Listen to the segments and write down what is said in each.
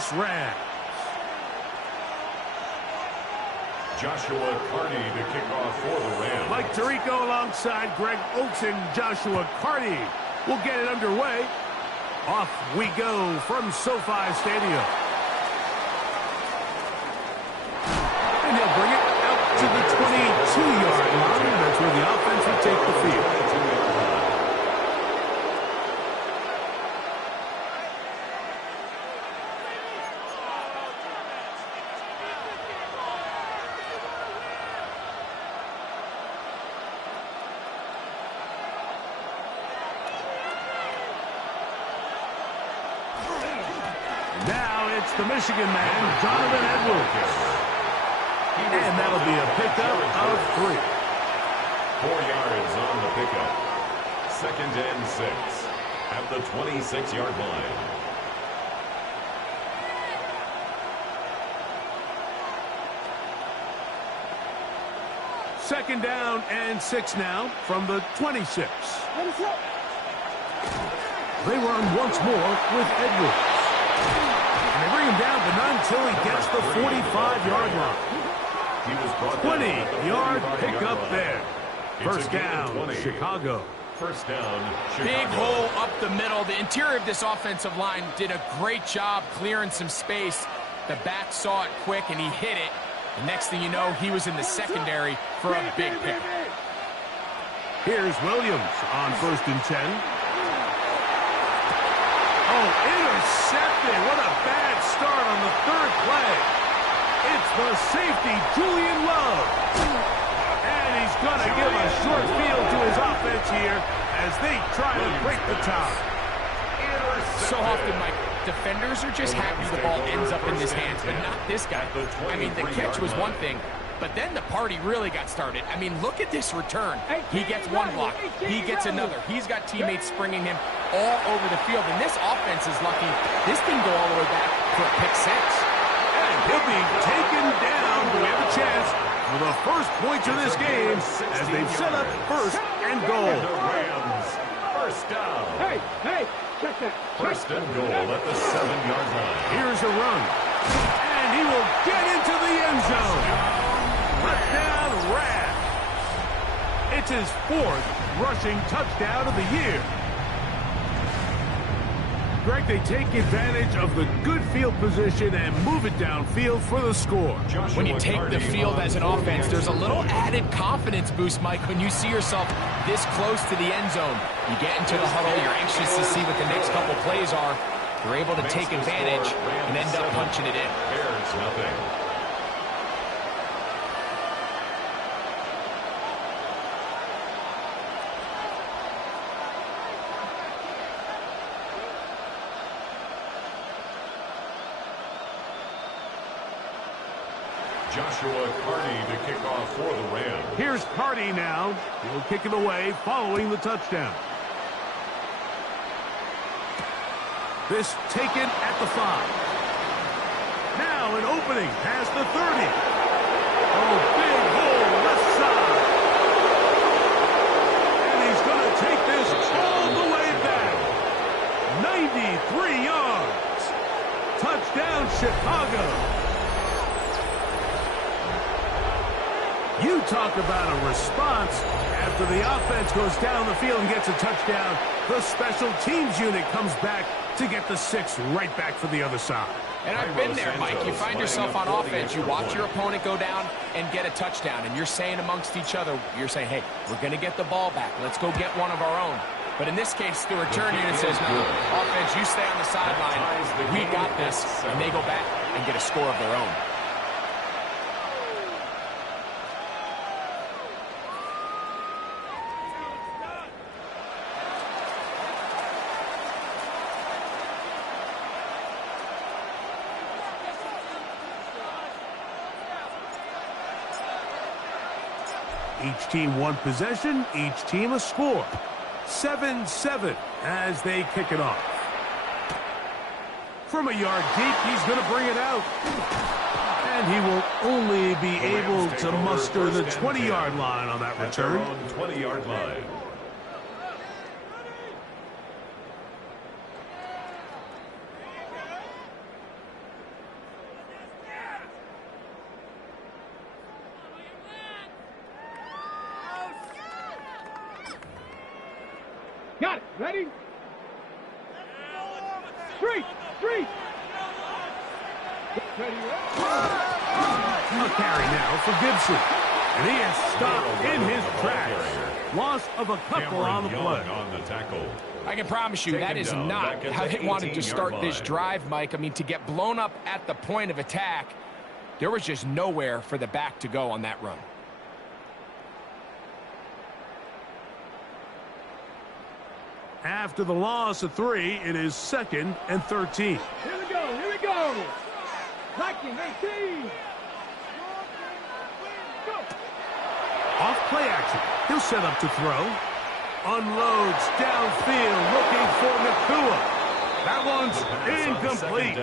Angeles Rams. Joshua Carney to kick off for the Rams. Mike Tirico alongside Greg Oates and Joshua Carney will get it underway. Off we go from SoFi Stadium. And he'll bring it out to the 22-yard line. That's where the offense will take the field. Now it's the Michigan man, Donovan Edwards. And that'll be a pickup of 3. 4 yards on the pickup. 2nd and 6 at the 26-yard line. Second down and 6 now from the 26. They run once more with Edwards. And they bring him down, but not until he gets the 45-yard line. 20-yard pickup there. First down, Chicago. First down, Chicago. Big hole up the middle. The interior of this offensive line did a great job clearing some space. The back saw it quick, and he hit it. The next thing you know, he was in the secondary for a big pickup. Here's Williams on 1st and 10. Oh, intercepted. What a bad start on the 3rd play. It's the safety, Julian Love. And he's going to give a short field to his offense here as they try to break the tie. So often, Mike, defenders are just happy the ball ends up in his hands, but not this guy. I mean, the catch was one thing, but then the party really got started. I mean, look at this return. He gets one block. He gets another. He's got teammates springing him all over the field, and this offense is lucky. This didn't go all the way back for a pick 6. And he'll be taken down. We have a chance for the first points of this game as they've set up 1st and goal. The Rams, first down. Hey, check that. First and goal at the 7-yard line. Here's a run. And he will get into the end zone. Touchdown, Rams. It's his 4th rushing touchdown of the year. Greg, they take advantage of the good field position and move it downfield for the score. When you take the field as an offense, there's a little added confidence boost, Mike, when you see yourself this close to the end zone. You get into the huddle, you're anxious to see what the next couple plays are. You're able to take advantage and end up punching it in. Bears nothing. Joshua Carney to kick off for the Rams. Here's Carney now. He'll kick it away following the touchdown. This taken at the 5. Now an opening past the 30. Oh, big hole left side. And he's going to take this all the way back. 93 yards. Touchdown, Chicago. You talk about a response. After the offense goes down the field and gets a touchdown, the special teams unit comes back to get the 6 right back for the other side. And I've been there, Mike. You find yourself on offense. You watch your opponent go down and get a touchdown, and you're saying amongst each other, you're saying, hey, we're going to get the ball back. Let's go get one of our own. But in this case, the return unit says, no, offense, you stay on the sideline. We got this. And they go back and get a score of their own. Each team one possession, each team a score. 7-7 as they kick it off. From a yard deep, he's going to bring it out. And he will only be able to muster the 20-yard line on that return. 20-yard line. Ready? Three. Ready? A carry now for Gibson. And he is stopped in his tracks. Loss of a couple on the play. On the tackle. I can promise you that is not how they wanted to start this drive, Mike. I mean, to get blown up at the point of attack, there was just nowhere for the back to go on that run. After the loss of 3, it is 2nd and 13. Here we go. Knocking 18. Go. Off play action. He'll set up to throw. Unloads downfield looking for Nakua. That one's incomplete.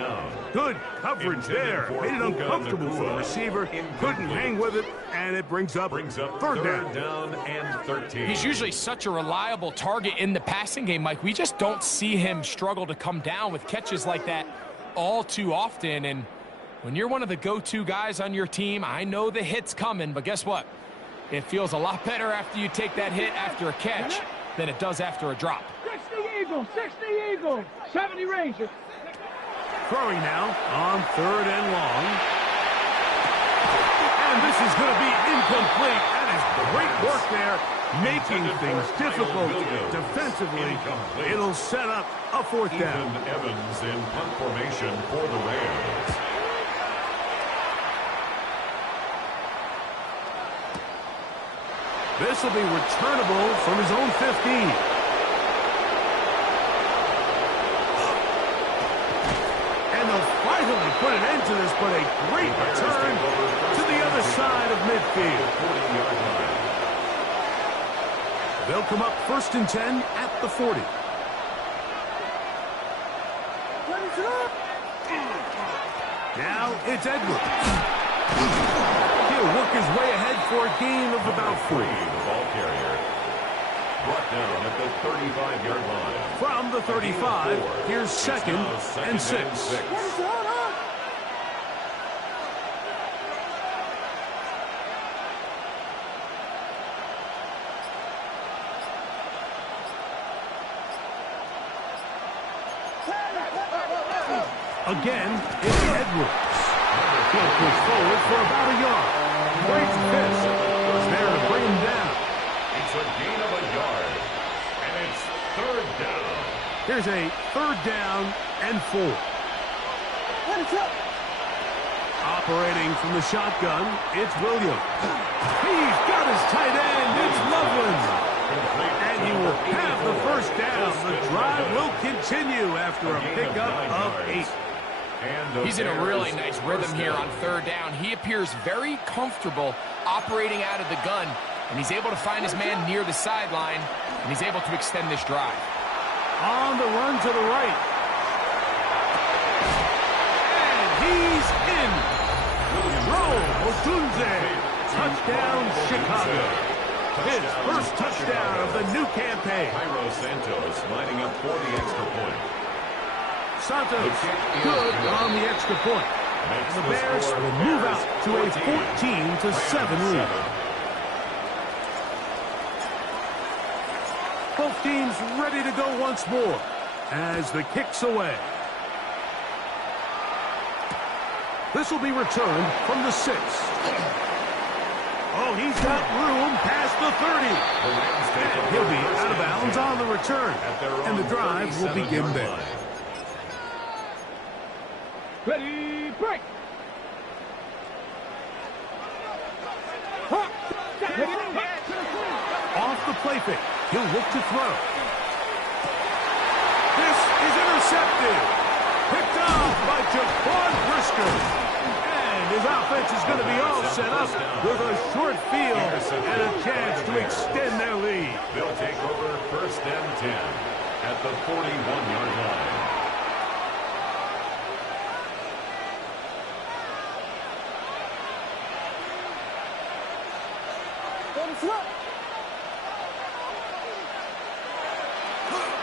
Good coverage there. Made it uncomfortable for the receiver. Couldn't hang with it, and it brings up third down and 13. He's usually such a reliable target in the passing game, Mike. We just don't see him struggle to come down with catches like that all too often. And when you're one of the go-to guys on your team, I know the hit's coming, but guess what? It feels a lot better after you take that hit after a catch than it does after a drop. 60 Eagle, 70 Ranger. Throwing now on 3rd and long. And this is going to be incomplete. That is great work there, making things difficult defensively. It'll set up a 4th down. Ethan Evans in punt formation for the Rams. This will be returnable from his own 15. Finally put an end to this, but a great return to the other side of midfield. They'll come up 1st and 10 at the 40. Now it's Edwards. He'll work his way ahead for a gain of about 3. The ball carrier brought down at the 35-yard line. From the 35, here's 2nd and 6. Again, it's Edwards. He'll push forward for about a yard. Great fist was there to bring him down. It's a gain of a yard, and it's 3rd down. Here's a 3rd down and 4. Operating from the shotgun, it's Williams. He's got his tight end. It's Loveland. And he will have the 1st down. The drive will continue after a pickup of 8. He's in a really nice rhythm here on 3rd down. He appears very comfortable operating out of the gun, and he's able to find his man near the sideline, and he's able to extend this drive. On the run to the right. And he's in. Otunze. Touchdown, Chicago. His first touchdown of the new campaign. Jairo Santos lining up for the extra point. Santos good on the extra point. The Bears will move out to a 14-7 lead. Both teams ready to go once more as the kick's away. This will be returned from the 6. Oh, he's got room past the 30. And he'll be out of bounds on the return. And the drive will begin there. Ready, break. Off the play fake. He'll look to throw. This is intercepted. Picked off by Jaquan Brisker. And his offense is going to be all set up with a short field and a chance to extend their lead. They'll take over 1st and 10 at the 41-yard line.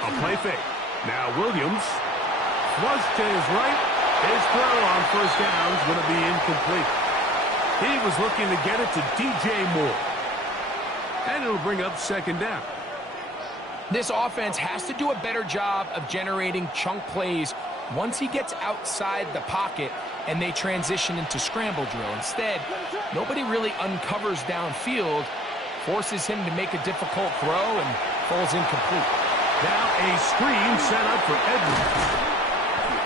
A play fake. Now Williams. Flush to his right. His throw on 1st down is going to be incomplete. He was looking to get it to DJ Moore. And it'll bring up 2nd down. This offense has to do a better job of generating chunk plays once he gets outside the pocket and they transition into scramble drill. Instead, nobody really uncovers downfield, forces him to make a difficult throw, and falls incomplete. Now a screen set up for Edwards.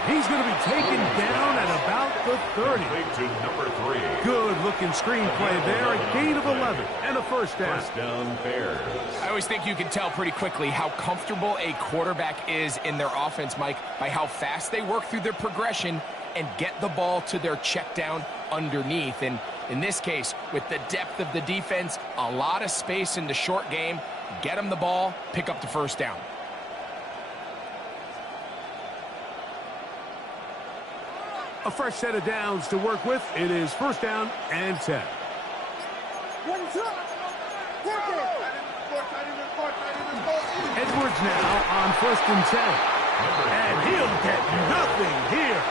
He's going to be taken down at about the 30. To number 3. Good-looking screenplay there. A gain of 11 and a first down. First down, Bears. I always think you can tell pretty quickly how comfortable a quarterback is in their offense, Mike, by how fast they work through their progression and get the ball to their check down underneath. And in this case, with the depth of the defense, a lot of space in the short game, get them the ball, pick up the first down. A fresh set of downs to work with. It is first down and 10. Edwards now on first and 10. And he'll get nothing here.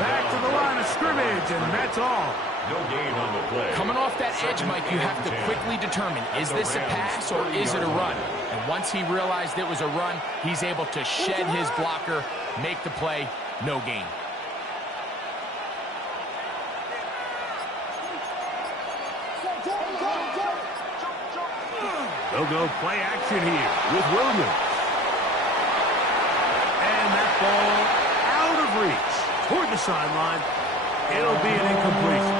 Back to the line of scrimmage, and that's all. No gain on the play. Coming off that edge, Mike, you have to quickly determine, is this a pass or is it a run? And once he realized it was a run, he's able to shed his blocker, make the play, no gain. They'll go play action here with Williams. And that ball out of reach toward the sideline. It'll be an incompletion.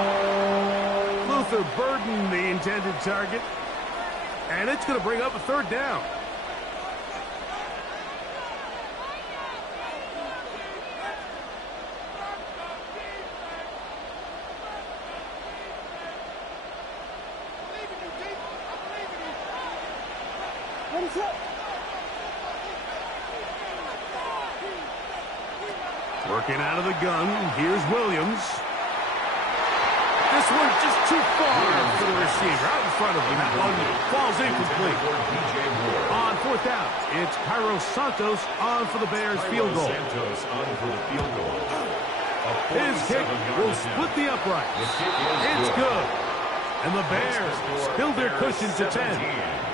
Luther burdened the intended target. And it's going to bring up a third down. Working out of the gun, here's Williams. This one's just too far for the receiver, out in front of him. That one falls incomplete. On fourth down, it's Cairo Santos on for the Bears field goal. Santos on for the field goal. His kick will split the upright. It's good. And the Bears build their cushion to 10.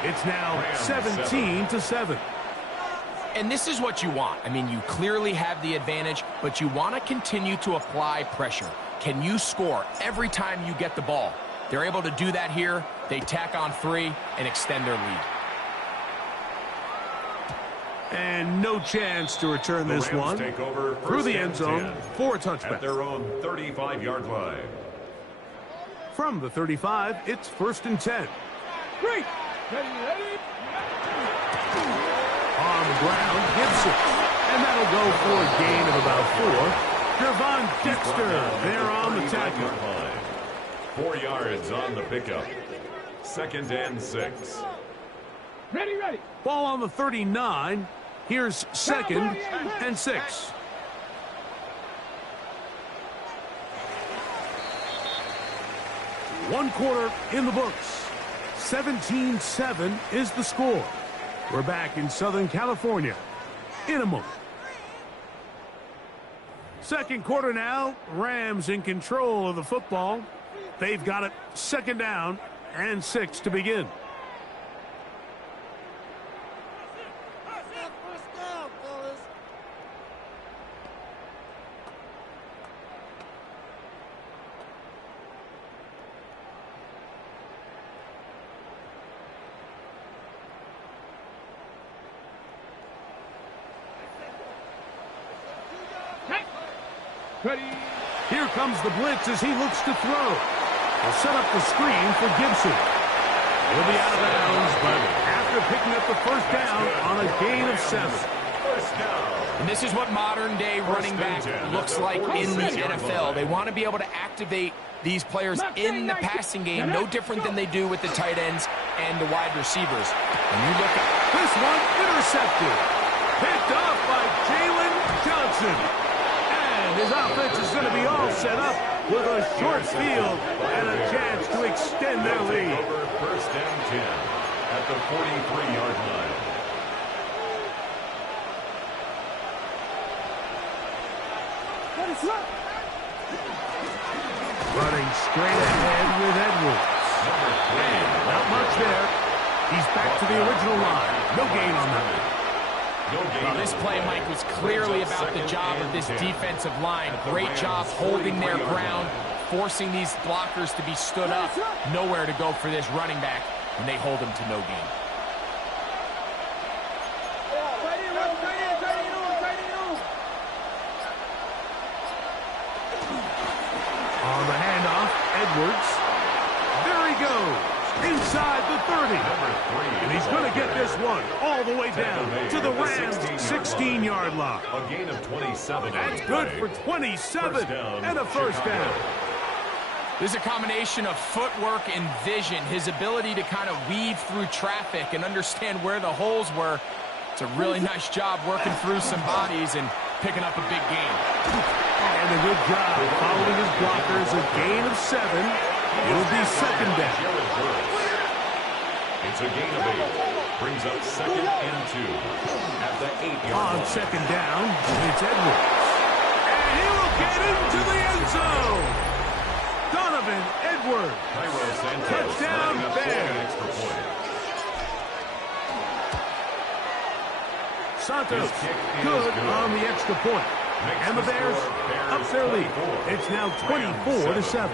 It's now 17-7. And this is what you want. I mean, you clearly have the advantage, but you want to continue to apply pressure. Can you score every time you get the ball? They're able to do that here. They tack on 3 and extend their lead. And no chance to return this one through the end zone for a touchback. At their own 35-yard line. From the 35, it's first and 10. Great. Ready. On the ground, Gibson. And that'll go for a gain of about 4. Gervon Dexter there on the tackle. 4 yards on the pickup. Second and 6. Ready. Ball on the 39. Here's second and 6. One quarter in the books. 17-7 is the score. We're back in Southern California in a moment. Second quarter now. Rams in control of the football. They've got it second down and 6 to begin. Ready. Here comes the blitz as he looks to throw. They'll set up the screen for Gibson. He'll be out of bounds, but after picking up the first down on a gain of 7. And this is what modern-day running back looks like in the NFL. They want to be able to activate these players in the passing game, no different than they do with the tight ends and the wide receivers. And you look at this one intercepted. Picked off by Jalen Johnson. His offense is going to be all set up with a short field and a chance to extend their lead. First and 10 at the 43-yard line. Running straight ahead with Edwards. And not much there. He's back to the original line. No gain on that. Well, this play, Mike, was clearly about the job of this defensive line. Great job holding their ground, forcing these blockers to be stood up. Nowhere to go for this running back, and they hold him to no gain. On the handoff, Edwards. There he goes. Inside the 30. And he's going to get this one all the way down to the Rams' 16-yard line. A gain of 27. That's good for 27 and a first down. This is a combination of footwork and vision, his ability to kind of weave through traffic and understand where the holes were. It's a really nice job working through some bodies and picking up a big gain. And a good job following his blockers, a gain of 7. It'll be second down. It's a gain of 8. Brings up 2nd and 2 at the 8-yard line. On second down, it's Edwards. And he will get into the end zone. Donovan Edwards. Touchdown Bears. Santos good on the extra point. And the Bears up their lead. It's now 24-7.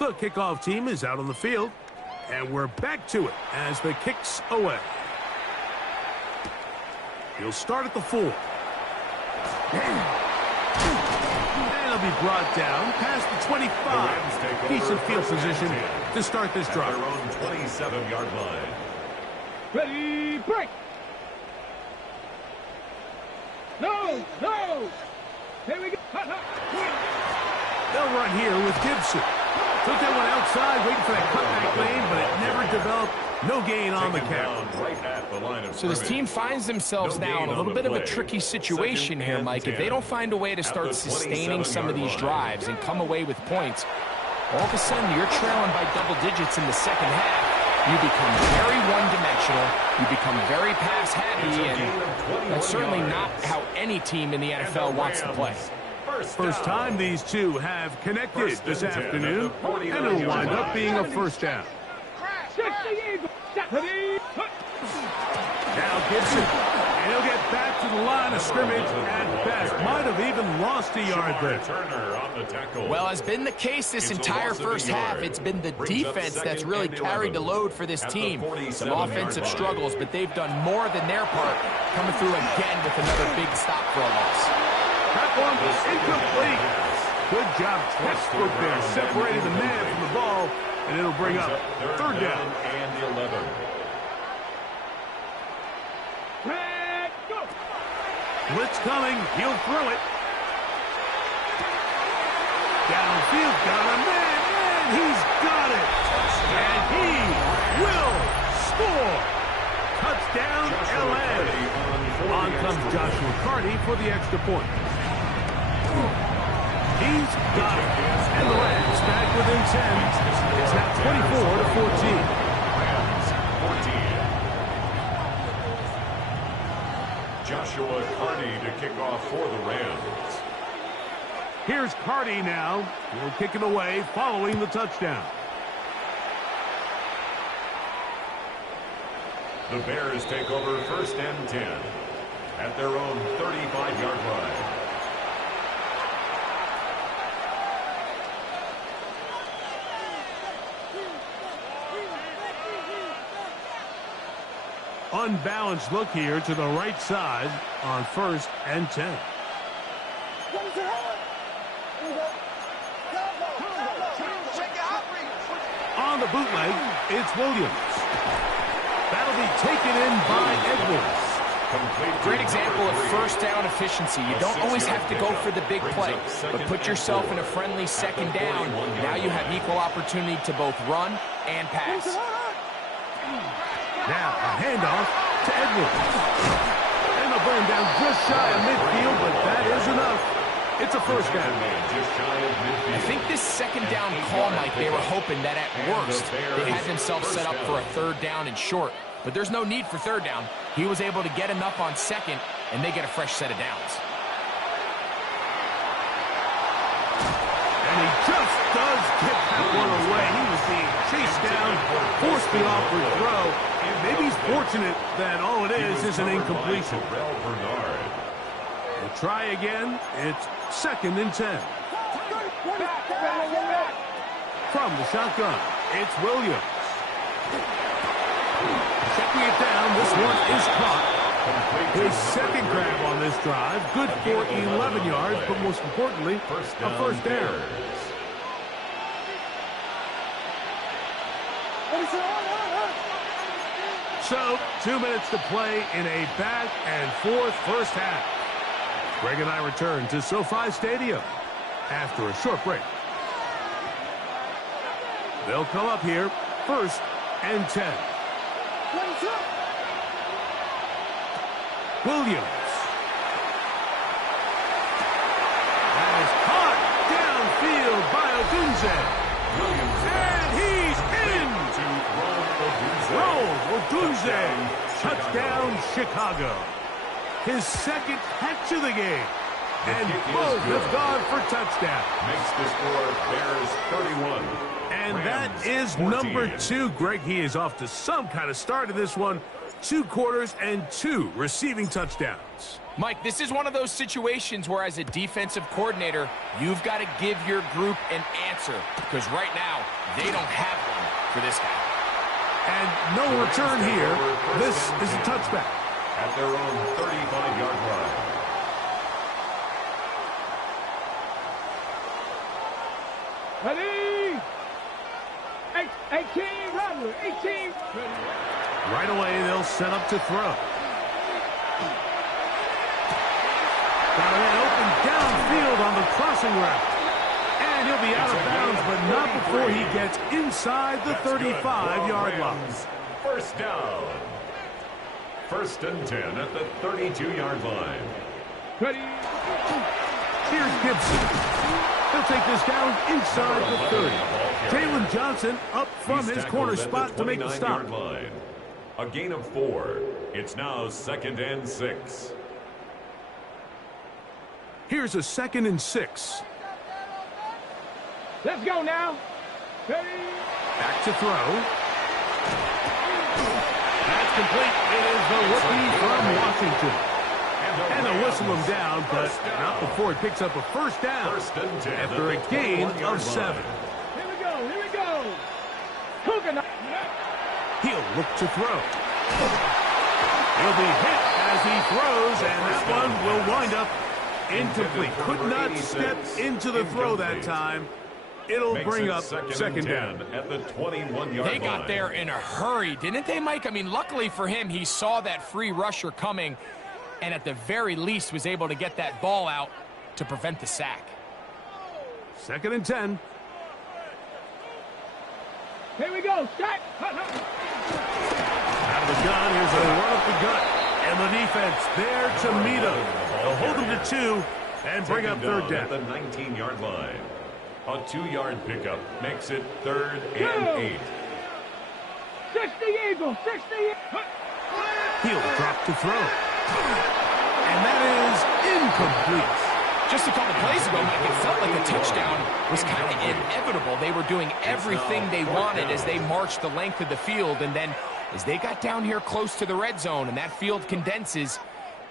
The kickoff team is out on the field. And we're back to it as the kick's away. He'll start at the 4. And he'll be brought down past the 25. Decent field position to start this drive. Their own 27-yard line. Ready, break. No, no. Here we go. They'll run here with Gibson. Took that one outside, waiting for that cutback lane, but it never developed. No gain on the count. Right at the line of So this team finds themselves now in a little bit of a tricky situation here, Mike. If they don't find a way to start sustaining some of these drives and come away with points, all of a sudden you're trailing by double digits in the second half. You become very one-dimensional. You become very pass-happy, and that's certainly not how any team in the NFL wants to play. First time these two have connected this afternoon, and it'll wind up being a first down. Now Gibson, and he'll get back to the line of scrimmage at best. Might have even lost a yard there. Well, has been the case this entire first half. It's been the defense that's really carried the load for this team. Some offensive struggles, but they've done more than their part, coming through again with another big stop for a loss. That one was incomplete. Good job, textbook there, separating the man from the ball, and it'll bring up third down. And 11. Red, go. Blitz coming, he'll throw it. Downfield, got a man, and he's got it. And he will score. Touchdown, LA. On comes Joshua Carty for the extra point. He's got it. And the Rams back within 10. It's now 24-14. Joshua Carty to kick off for the Rams. Here's Carty now. He'll kick it away following the touchdown. The Bears take over 1st and 10 at their own 35-yard line. Unbalanced look here to the right side on 1st and 10. On the bootleg, it's Williams. That'll be taken in by Edwards. Great example of first down efficiency. You don't always have to go for the big play, but put yourself in a friendly second down. Now you have equal opportunity to both run and pass. Now a handoff to Edwards. And they'll bring him down just shy of midfield, but that is enough. It's a first down. I think this second down call, Mike, they were hoping that at worst they had themselves set up for a third down and short. But there's no need for third down. He was able to get enough on second, and they get a fresh set of downs. And he just does get that one away. He was being chased down, forced the awkward throw, Maybe he's fortunate that all it is an incompletion. We'll try again. It's 2nd and 10. From the shotgun, it's Williams. Checking it down, this one is caught. His 2nd grab on this drive, good for 11 yards, but most importantly, a first down. So, 2 minutes to play in a back-and-forth first half. Greg and I return to SoFi Stadium after a short break. They'll come up here, 1st and 10. Williams. That is caught downfield by Odunze. And he's in. Rome Odunze. Touchdown, Chicago. His 2nd catch of the game. And both have gone for touchdown. Makes the score Bears 31. And that is number 2. Greg, he is off to some kind of start in this one. 2 quarters and 2 receiving touchdowns. Mike, this is one of those situations where as a defensive coordinator, you've got to give your group an answer. Because right now, they don't have one for this guy. And no return here. This is a touchback. At their own 35-yard line. Ready? 18, Robert, 18. Right away, they'll set up to throw. Got a man open downfield on the crossing route. And he'll be out of bounds, but not before he gets inside the 35-yard line. First down. 1st and 10 at the 32-yard line. Ready? Here's Gibson. He'll take this down inside the 30. Jalen Johnson up from his corner spot to make the stop. Line. A gain of 4. It's now 2nd and 6. Here's a 2nd and 6. Let's go now. Ready? Back to throw. That's complete. It is the rookie from Washington. And they'll whistle him down, but not before he picks up a first down after a gain of 7. Here we go. Here we go. Cooking. He'll look to throw. He'll be hit as he throws, and that one will wind up incomplete. Could not step into the throw that time. It'll bring up 2nd down. At the 21-yard line. They got there in a hurry, didn't they, Mike? I mean, luckily for him, he saw that free rusher coming and at the very least was able to get that ball out to prevent the sack. 2nd and 10. Here we go. Stack. Out of the gun, here's a run up the gut. And the defense there to meet him. They'll hold him to 2 and bring up 3rd down. At the 19-yard line. A 2-yard pickup makes it 3rd and 8. 60 Eagles. 60. He'll drop to throw. And that is incomplete. Just a couple plays ago, Mike, it felt like a touchdown was kind of inevitable. They were doing everything they wanted as they marched the length of the field. And then as they got down here close to the red zone and that field condenses,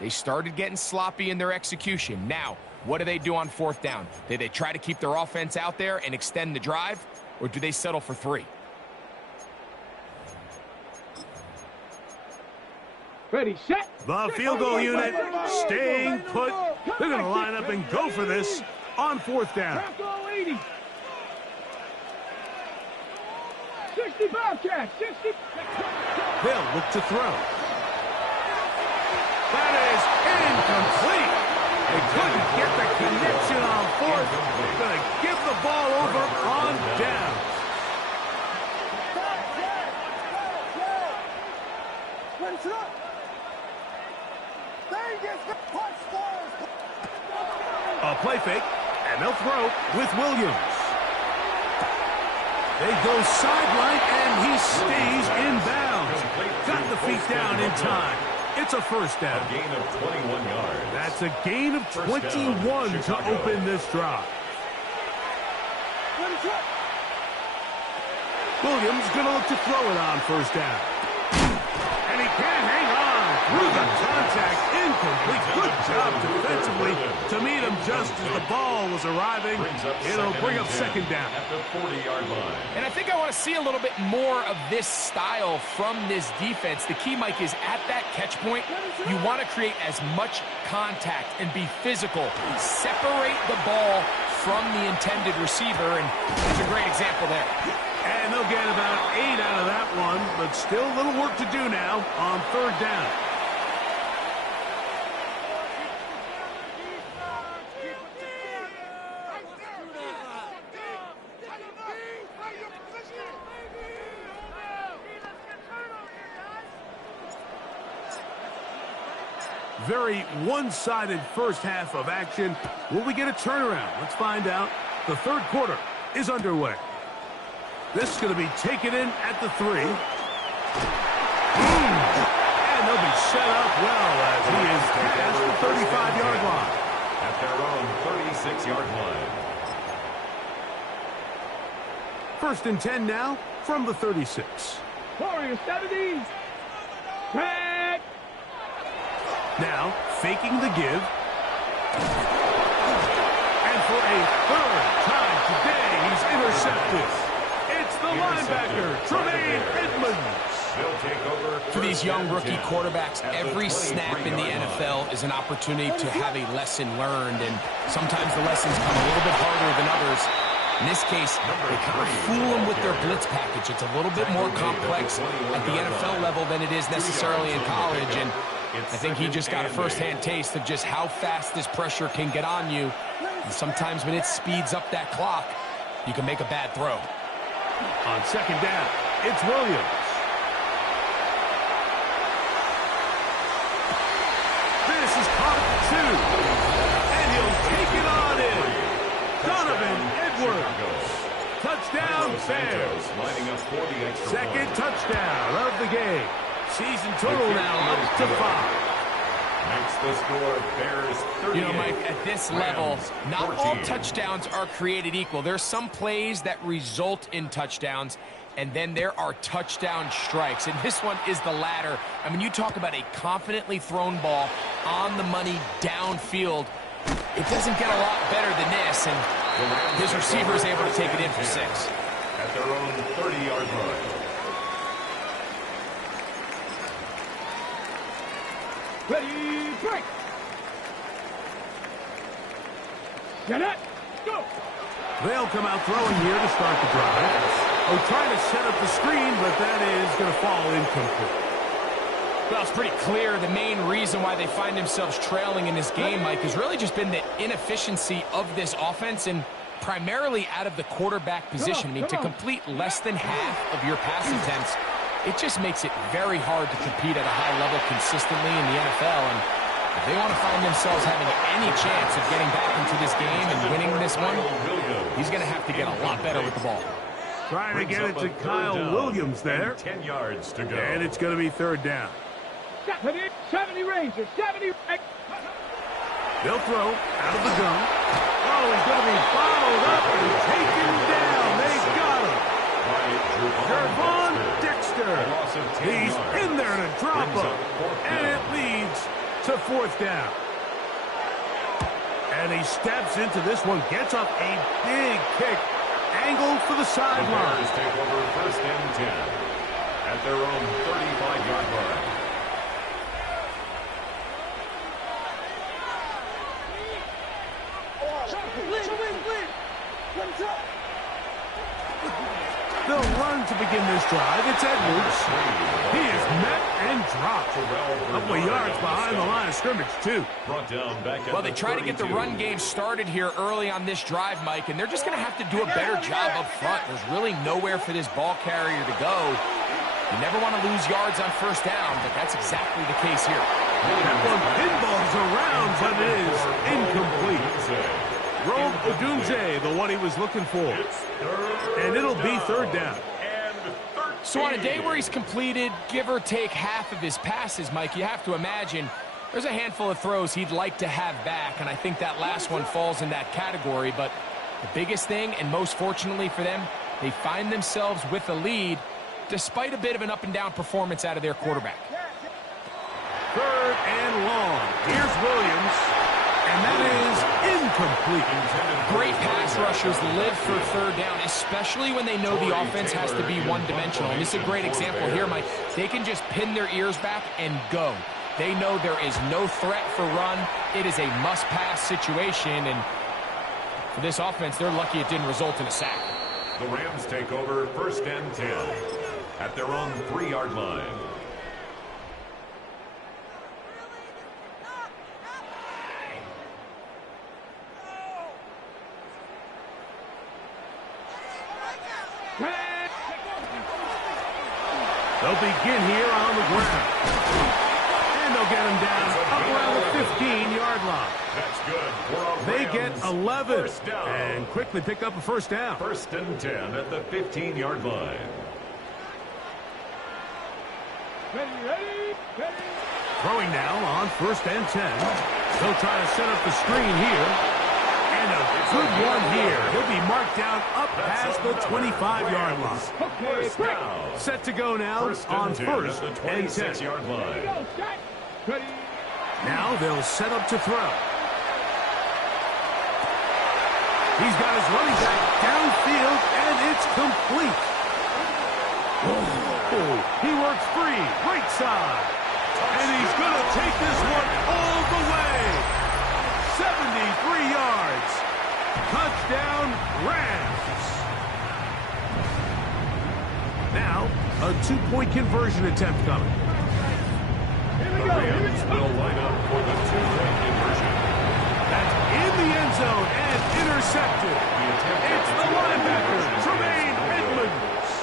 they started getting sloppy in their execution. Now, what do they do on 4th down? Do they try to keep their offense out there and extend the drive, or do they settle for 3? Ready, set. The field goal unit staying put. They're going to line up and go for this on 4th down. 80. 65 catch. 60. They'll look to throw. That is incomplete. They couldn't get the connection on 4th. Going to give the ball over on down. A play fake, and they'll throw with Williams. They go sideline, and he stays in bounds. Got the feet down in time. It's a first down. A gain of 21 yards. That's a gain of 21 to open this drive. Williams going to look to throw it on 1st down. can't hang on through the contact. Incomplete. Good job defensively to meet him just as the ball was arriving. It'll bring up second down. At the 40-yard line. And I think I want to see a little bit more of this style from this defense. The key, Mike, is at that catch point, you want to create as much contact and be physical. Separate the ball from the intended receiver, and it's a great example there. And they'll get about 8 out of that one, but still a little work to do now on third down. Very one-sided first half of action. Will we get a turnaround? Let's find out. The third quarter is underway. This is going to be taken in at the 3. And they'll be set up well as he is past the 35-yard line. At their own 36-yard line. First and 10 now from the 36. Warriors 70. Back. Now, faking the give. And for a third time today, he's intercepted. It's the linebacker, Tremaine Edmonds. For these young rookie quarterbacks, every snap in the NFL is an opportunity to have a lesson learned, and sometimes the lessons come a little bit harder than others. In this case, they kind of fool them with their blitz package. It's a little bit more complex at the NFL level than it is necessarily in college, and I think he just got a first-hand taste of just how fast this pressure can get on you. And sometimes when it speeds up that clock, you can make a bad throw. On second down, it's Williams. This is caught at 2. And he'll take it on in. Donovan Edwards. Touchdown, Bears. Second touchdown of the game. Season total now up to 5. Makes the score Bears 38. You know, Mike, at this level, not all touchdowns are created equal. There's some plays that result in touchdowns, and then there are touchdown strikes. And this one is the latter. I mean, you talk about a confidently thrown ball on the money downfield. It doesn't get a lot better than this, and his receiver is able to take it in for 6. At their own 30-yard line. Ready, break. Get it, go. They'll come out throwing here to start the drive. Oh, trying to set up the screen, but that is going to fall incomplete. Well, it's pretty clear the main reason why they find themselves trailing in this game, Mike, has really just been the inefficiency of this offense and primarily out of the quarterback position. I mean, to complete less than half of your pass attempts, it just makes it very hard to compete at a high level consistently in the NFL. And if they want to find themselves having any chance of getting back into this game and winning this one, he's going to have to get a lot better with the ball. Trying to get it to Kyle Williams there. 10 yards to go. And it's going to be third down. 70 Rangers, 70. They'll throw out of the gun. Oh, he's going to be followed up and taken down. They've got him. Gervon Dexter. He's in there to drop him. And it leads to fourth down. And he steps into this one, gets up a big kick. Angled for the sideline. The take over first and 10 at their own 35-yard line. They'll run to begin this drive. It's Edwards. He is met and dropped. A couple of yards behind the line of scrimmage, too. Well, they try to get the run game started here early on this drive, Mike, and they're just going to have to do a better job up front. There's really nowhere for this ball carrier to go. You never want to lose yards on first down, but that's exactly the case here. That one pinballs around, but it is incomplete. Rome Odunze, the one he was looking for. And it'll be third down. So on a day where he's completed, give or take half of his passes, Mike, you have to imagine there's a handful of throws he'd like to have back, and I think that last one falls in that category. But the biggest thing, and most fortunately for them, they find themselves with a lead despite a bit of an up-and-down performance out of their quarterback. Third and long. Here's Williams. And that is incomplete. Great pass rushers live for third down, especially when they know the offense has to be one-dimensional. And this is a great example here, Mike. They can just pin their ears back and go. They know there is no threat for run. It is a must-pass situation, and for this offense, they're lucky it didn't result in a sack. The Rams take over 1st and 10 at their own 3-yard line. They'll begin here on the ground. And they'll get him down up around the 15-yard line. That's good. They get 11 and quickly pick up a first down. 1st and 10 at the 15-yard line. Ready. Throwing now on 1st and 10. They'll try to set up the screen here. And a good one here. He'll be marked down up past the 25-yard line. Okay, quick. Set to go now on 1st at the and 10. 26-yard line. Go, Scott. Ready. Now they'll set up to throw. He's got his running back downfield, and it's complete. Oh, he works free, right side. And he's going to take this one all the way. 73 yards. Touchdown, Rams. Now, a 2-point conversion attempt coming. The Rams will line up for the 2-point conversion. That's in the end zone and intercepted. It's the linebacker, Tremaine Edmonds.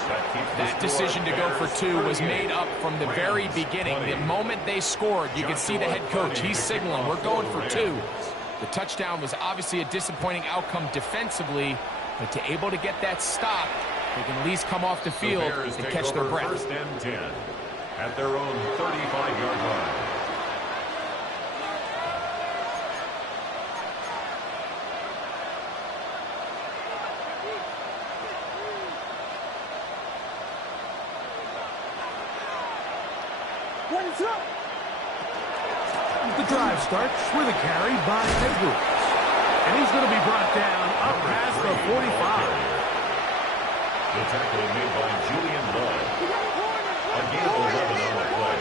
That decision to go for 2 was made up from the very beginning. The moment they scored, you could see the head coach. He's signaling, we're going for 2. The touchdown was obviously a disappointing outcome defensively, but to able to get that stop, they can at least come off the field and catch their breath. 1st and 10 at their own 35-yard line. What's up? The drive starts with a carry by Edwards. And he's going to be brought down up past the 45. The tackle made by Julian Love. A gain of 11 on the play.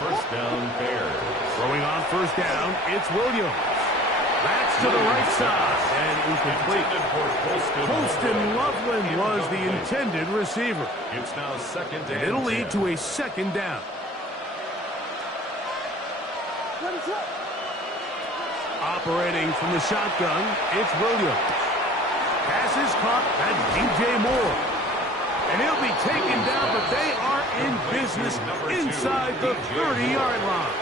1st down, Bears. Throwing on 1st down, it's Williams. That's to the right side and incomplete. Colston Loveland was the intended receiver. It's now 2nd and It'll lead 10. to a 2nd down. Operating from the shotgun, it's Williams. Pass is caught. That's DJ Moore. And he'll be taken down, but they are in business inside the 30-yard line.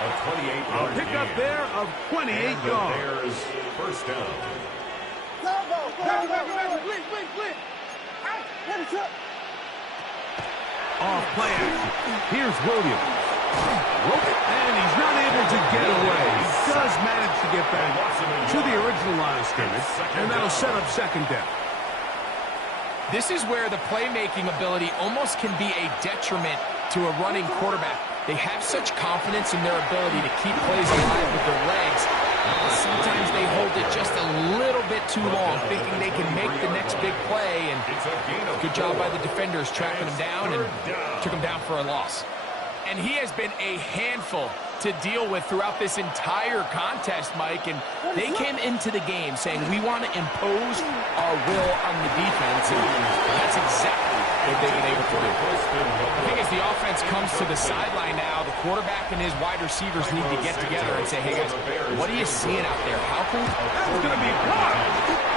A 28-yard A pickup there of 28 yards. Bears 1st down. Off play action. Here's Williams. And he's not able to get away. He does manage to get back to the original line of scrimmage, and that'll set up 2nd down. This is where the playmaking ability almost can be a detriment to a running quarterback. They have such confidence in their ability to keep plays alive with their legs. Sometimes they hold it just a little bit too long, thinking they can make the next big play. And good job by the defenders tracking him down and took him down for a loss. And he has been a handful to deal with throughout this entire contest, Mike. And they came into the game saying, we want to impose our will on the defense. And that's exactly what they've been able to do. I think as the offense comes to the sideline now, the quarterback and his wide receivers need to get together and say, hey, guys, what are you seeing out there? How can That's going to be blocked.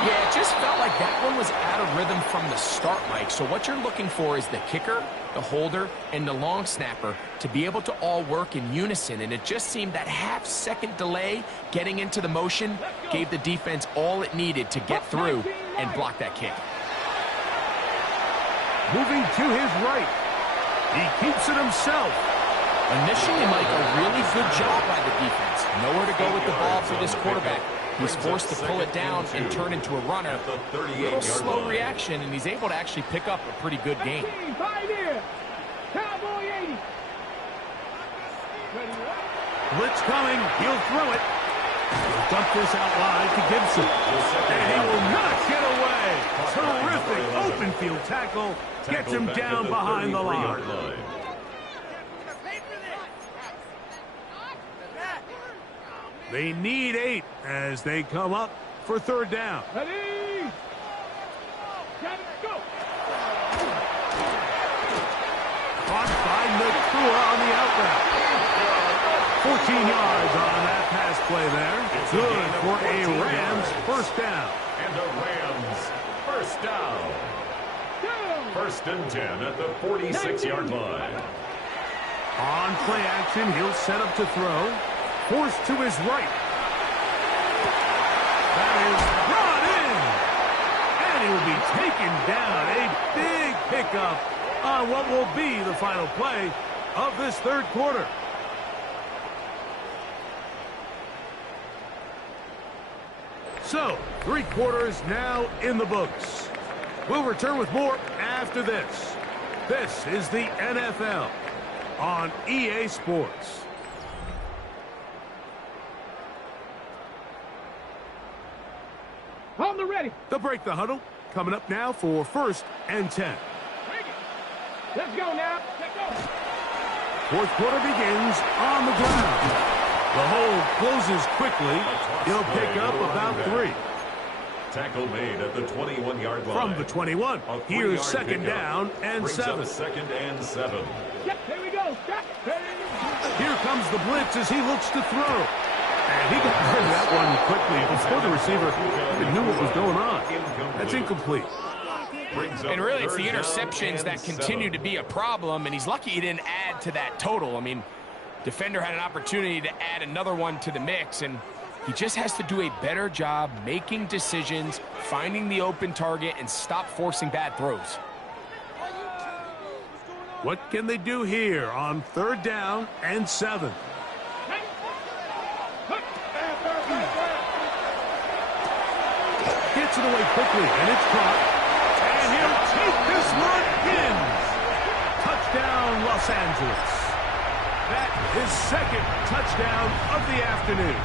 Yeah, it just felt like that one was out of rhythm from the start, Mike. So what you're looking for is the kicker, the holder, and the long snapper to be able to all work in unison. And it just seemed that half-second delay getting into the motion gave the defense all it needed to get through and block that kick. Moving to his right. He keeps it himself. Initially, Mike, a really good job by the defense. Nowhere to go with the ball for this quarterback. He's forced to pull it down and turn into a runner. A little slow reaction, and he's able to actually pick up a pretty good gain. Blitz coming. He'll throw it. He'll dump this out wide to Gibson. And he will not get away. Terrific open field tackle. Gets him down behind the line. They need 8 as they come up for third down. Ready? Got it, go. Caught by Nakua on the out route. 14 yards on that pass play there. Good for a Rams first down. And a Rams first down. First and 10 at the 46-yard line. On play action, he'll set up to throw. Forced to his right. That is brought in. And he will be taken down. A big pickup on what will be the final play of this third quarter. So, 3 quarters now in the books. We'll return with more after this. This is the NFL on EA Sports. On the ready. They'll break the huddle. Coming up now for first and 10. Let's go now. Let's go. Fourth quarter begins on the ground. The hole closes quickly. He'll pick up about 3. Tackle made at the 21-yard line. From the 21. Here's second down and 7. Second and 7. Yep, here we go. Stop. Here comes the blitz as he looks to throw. And he got rid of that one quickly before the receiver even knew what was going on. That's incomplete. And really, it's the interceptions that continue to be a problem, and he's lucky he didn't add to that total. I mean, defender had an opportunity to add another one to the mix, and he just has to do a better job making decisions, finding the open target, and stop forcing bad throws. What can they do here on third down and 7? Gets it away quickly, and it's caught. And he'll take this one in. Touchdown, Los Angeles. That is second touchdown of the afternoon.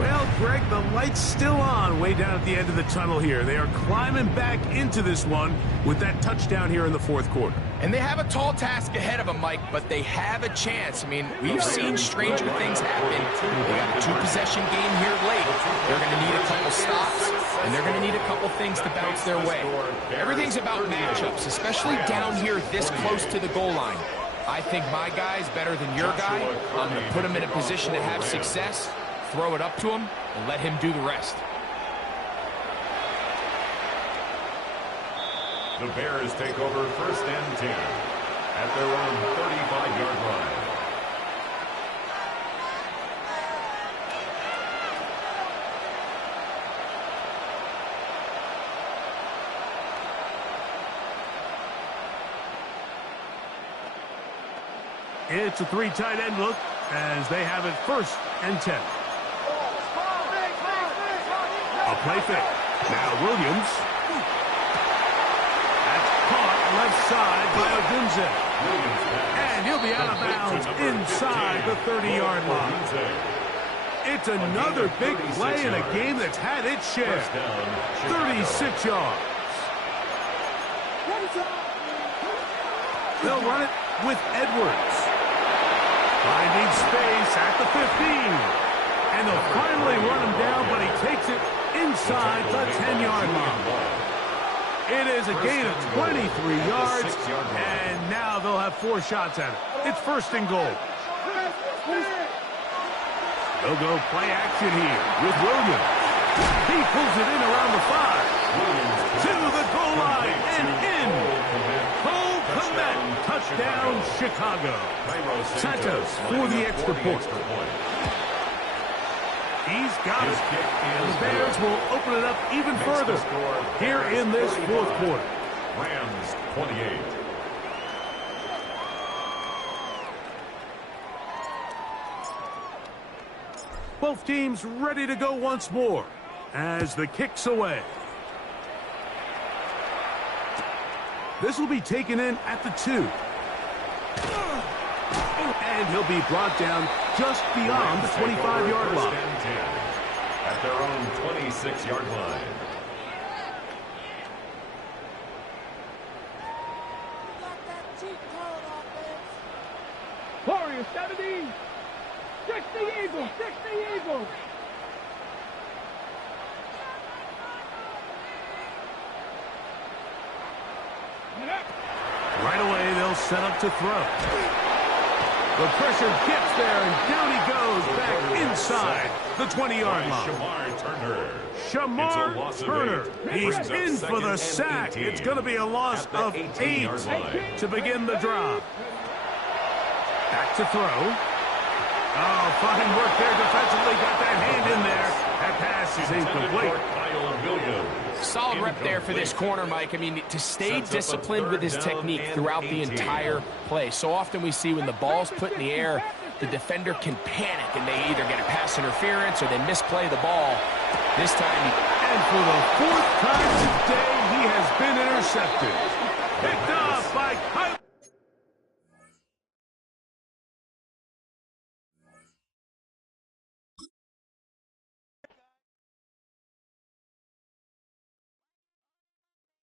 Well, Greg, the light's still on way down at the end of the tunnel here. They are climbing back into this one with that touchdown here in the fourth quarter. And they have a tall task ahead of them, Mike, but they have a chance. I mean, we've seen stranger things happen. They got a 2-possession game here late. They're going to need a couple stops, and they're going to need a couple things to bounce their way. Everything's about matchups, especially down here this close to the goal line. I think my guy's better than your guy. I'm going to put him in a position to have success, throw it up to him, and let him do the rest. The Bears take over first and 10 at their own 35-yard line. It's a 3 tight end look as they have it first and 10. A play fake. Now Williams. That's caught left side by Odunze. And he'll be out of bounds inside the 30-yard line. It's another big play in a game that's had its share. 36 yards. They'll run it with Edwards. Finding space at the 15. And they'll finally run him down, but he takes it inside the 10-yard line. It is a gain of 23 yards, and now they'll have 4 shots at it. It's first and goal. They'll go play action here with Williams. He pulls it in around the 5. To the goal line and in. Cole Kmet, touchdown Chicago. Santos for the extra point. He's got it. And the Bears will open it up even further here in this fourth quarter. Rams 28. Both teams ready to go once more as the kick's away. This will be taken in at the 2. And he'll be brought down just beyond the 25-yard line. At their own 26-yard line. Warriors 70. 60 Eagles. 60 Eagles. Right away, they'll set up to throw. The pressure gets there, and down he goes back inside the 20-yard line. Shamar Turner. He's in for the sack. It's going to be a loss of 8 to begin the drive. Back to throw. Oh, fine work there defensively. Got that hand in there. That pass is incomplete. Solid rep there for this corner, Mike. I mean, to stay disciplined with his technique throughout the entire play. So often we see when the ball's put in the air, the defender can panic, and they either get a pass interference or they misplay the ball. This time, and for the 4th time today, he has been intercepted. Picked off by